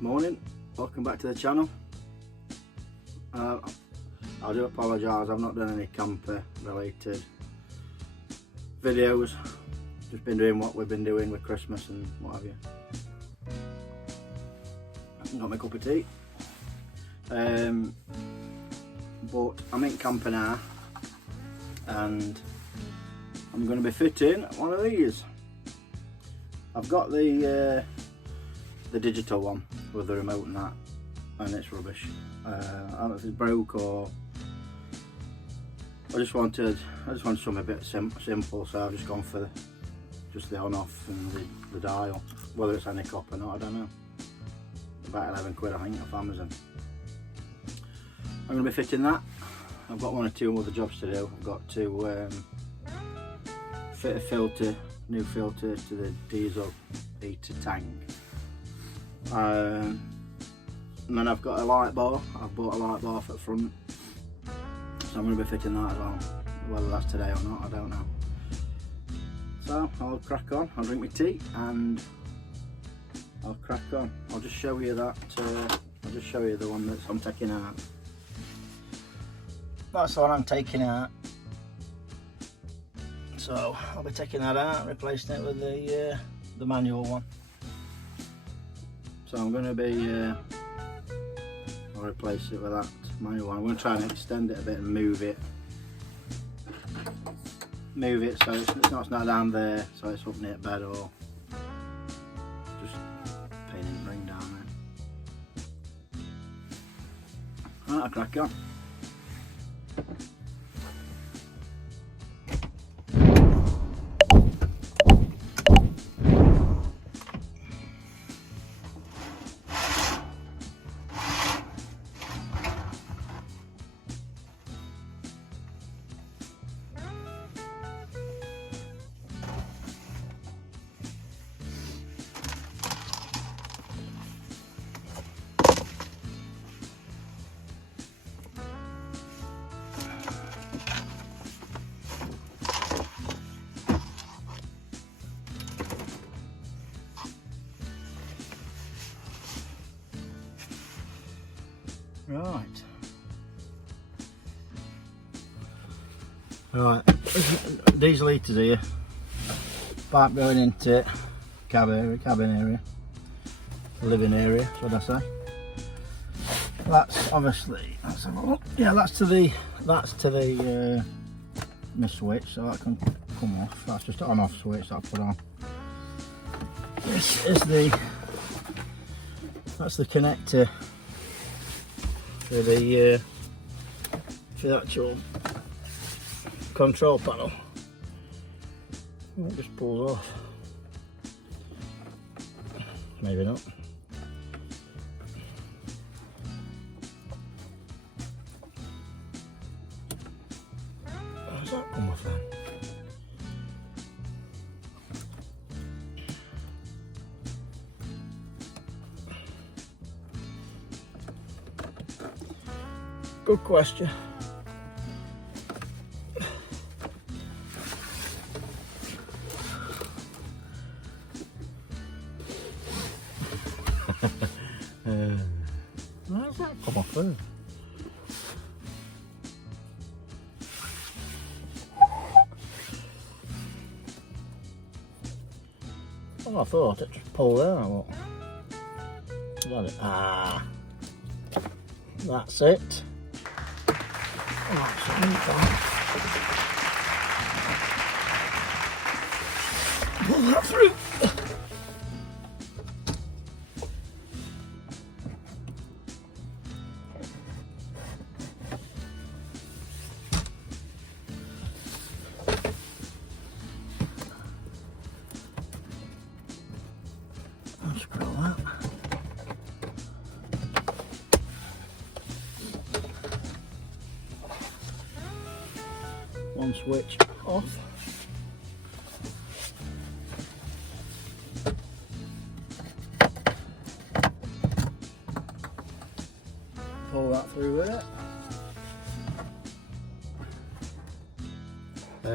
Morning, welcome back to the channel. I do apologise, I've not done any camper related videos, just been doing what we've been doing with Christmas and what have you. Got my cup of tea, but I'm in camper now and I'm going to be fitting one of these. I've got the digital one with the remote and that, and it's rubbish. I don't know if it's broke or I just wanted something a bit simple, so I've just gone for just the on off and the dial. Whether it's any cop or not, I don't know. About 11 quid I think off Amazon. I'm going to be fitting that. I've got one or two other jobs to do. I've got to fit a new filter to the diesel heater tank. And then I've got a light bar. I've bought a light bar for the front, so I'm going to be fitting that as well. Whether that's today or not, I don't know. So I'll crack on. I'll drink my tea and I'll crack on. I'll just show you that. I'll just show you the one that I'm taking out. That's the one I'm taking out. So I'll be taking that out and replacing it with the manual one. So I'm going to be, I'll replace it with that manual one. I'm going to try and extend it a bit and move it so it's not down there, so it's up near the bed or just pinning the ring down there. Right, I'll crack on. Right, diesel heaters here, pipe going into cabin area, living area, should I say. That's obviously, let's have a look. Yeah, that's to the my switch, so that can come off. That's just an on-off switch that I put on. This is that's the connector for the actual control panel. It just pulls off. Maybe not. How's that come off then? Good question. How's that come off there? Oh, I thought it just pulled out. Ah, that's it. That's pull that through. Unscrew that. One switch off. Pull that through with it.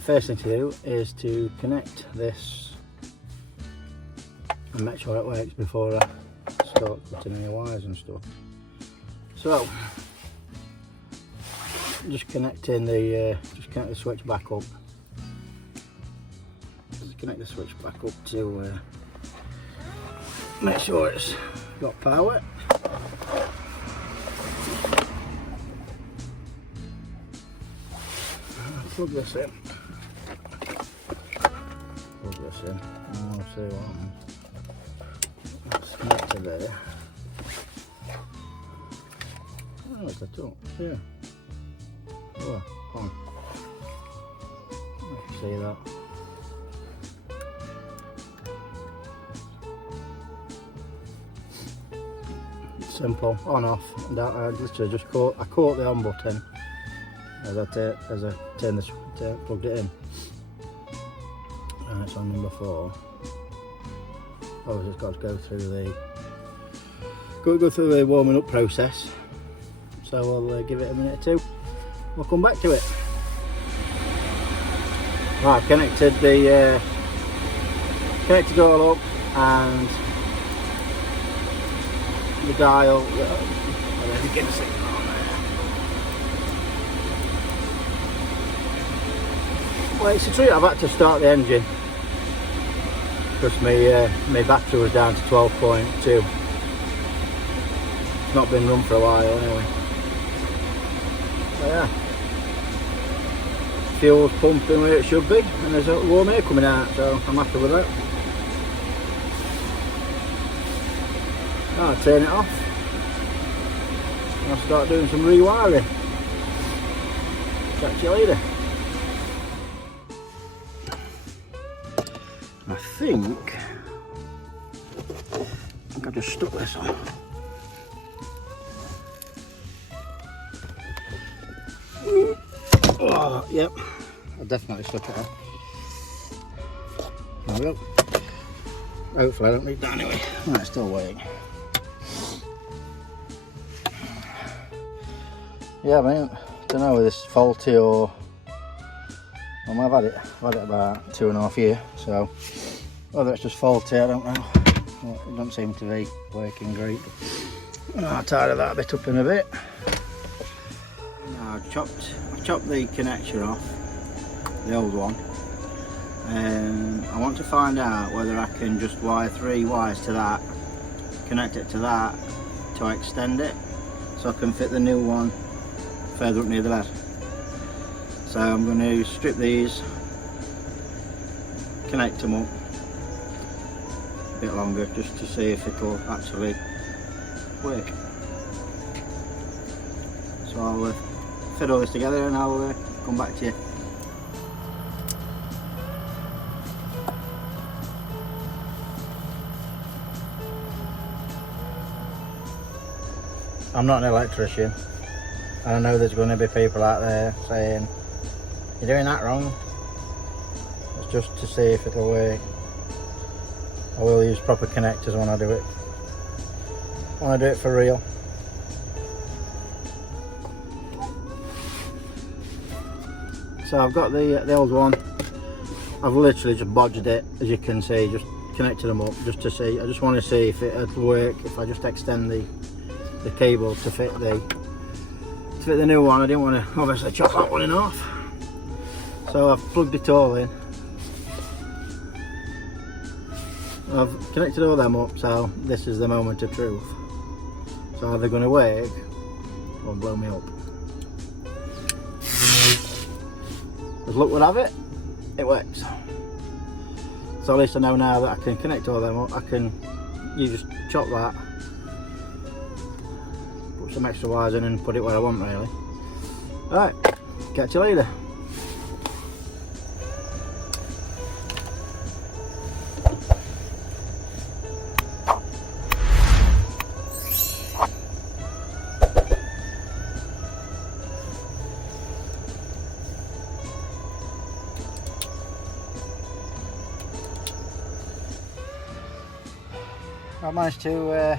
First thing to do is to connect this and make sure it works before I start cutting any wires and stuff. So just connecting the switch back up. Just connect the switch back up to make sure it's got power. Plug this in. Plug this in. And we'll see what happens. That's connected there. Oh, it's a tool. Yeah. Oh, on. See that? Simple, on off. And I literally just caught the on button as I plugged it in. And it's on number 4. Obviously it's got to go through the warming up process. So I'll give it a minute or two. We'll come back to it. Right, I've connected it all up, and the dial. I don't know if you can see it on there. Well, it's a treat. I've had to start the engine because my battery was down to 12.2. It's not been run for a while anyway. So yeah, fuel's pumping where it should be, and there's a warm air coming out, so I'm happy with that. Now I'll turn it off and I'll start doing some rewiring. Catch you later. I think I just stuck this on. Oh, yep, I definitely stuck it on. There we go. Hopefully I don't leave that anyway. Right, it's still waiting. Yeah, I mean, I don't know whether it's faulty or I've had it about 2.5 years, so whether it's just faulty, I don't know. It doesn't seem to be working great. I'll tidy that bit up in a bit. Now I've chopped the connector off, the old one. I want to find out whether I can just wire 3 wires to that, connect it to that to extend it, so I can fit the new one further up near the bed. So I'm going to strip these, connect them up a bit longer just to see if it'll actually work. So I'll fit all this together and I'll come back to you. I'm not an electrician, and I know there's going to be people out there saying you're doing that wrong. It's just to see if it'll work. I will use proper connectors when I do it. I want to do it for real. So I've got the old one. I've literally just bodged it, as you can see, just connected them up just to see. I just want to see if it'll work if I just extend the cable to fit the new one. I didn't want to obviously chop that one in half, so I've plugged it all in. I've connected all them up, so this is the moment of truth. So either going to work or blow me up. As luck would have it, it works. So at least I know now that I can connect all them up. You just chop that, some extra wires in and put it where I want, really. Alright, catch you later. I managed to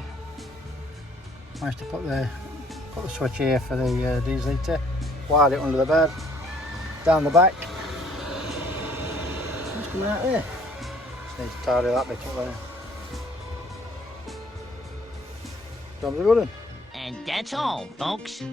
put the switch here for the diesel heater, wired it under the bed, down the back. It's coming out there. Just need to tidy that bit up there. Tom's a good one. And that's all, folks.